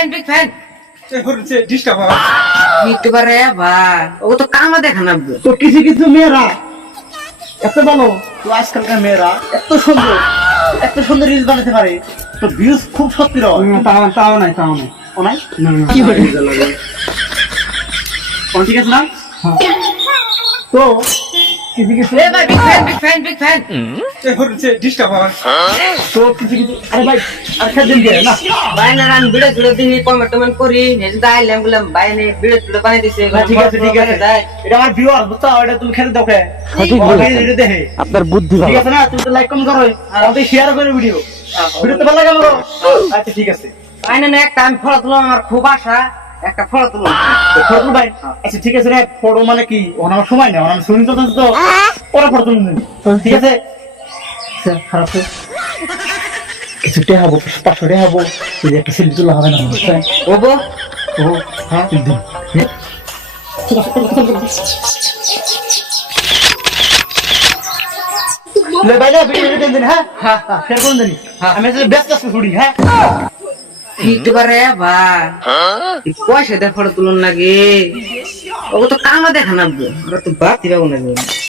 Fan big fan disturb হয় মিটতে পারে বা ও তো কামা দেখা না তো কিছু কিছু মেয়েরা এত ভালো তো আজকালকার মেয়েরা এত সুন্দর এত সুন্দর রিলস বানাতে পারে তো ভিউজ খুব সত্যি রয় তাও তাও নাই তাও নাই। ও নাই? কি কোন ঠিক আছে না? তো কিছু কিছু এ ভাই big fan big fan big fan disturb হয় তো কিছু কিছু আরে ভাই আর দিয়ে না? ভাই না আমি ভিডিও তুলে দিই কমেন্ট টমেন্ট করি নেজ বললাম ভাই নে ভিডিও বানিয়ে দিছে ঠিক আছে ঠিক আছে। এটা আমার ভিউয়ার বুঝছ? এটা তুমি সঠিক দেখে। আপনার বুদ্ধি ঠিক আছে না? তুমি তো লাইক কমেন্ট করো। আমাদের শেয়ার করে ভিডিও ভিডিও তো ভালো লাগে আমারও? আচ্ছা ঠিক আছে। ভাই না একটা আমি ফটো তুলো আমার খুব আশা। একটা ফটো তুলো। তো ফটো ভাই। আচ্ছা ঠিক আছে রে ফটো মানে কি? ওখানে আমার সময় নেই আমি শুনি তো তো পরে ফটো তুলে নিন ঠিক আছে? খারাপ। কিছু টেহাবো পাঁচশো টেহাবো তুই একটা সেলফি তোলা হবে না বুঝছেন? ওবো ও হ্যাঁ? ভাই না ভিডিও ভিডিও দিন হ্যাঁ? হ্যাঁ হ্যাঁ। শেয়ার করুন দিন। আমি আসলে ব্যস্ত আছি শুনি হ্যাঁ? মিটতে পারে ভাই? পয়সা দেখার তুলন নাকি? ও তো কামা দেখা না ওরা তো বাদ পাবো না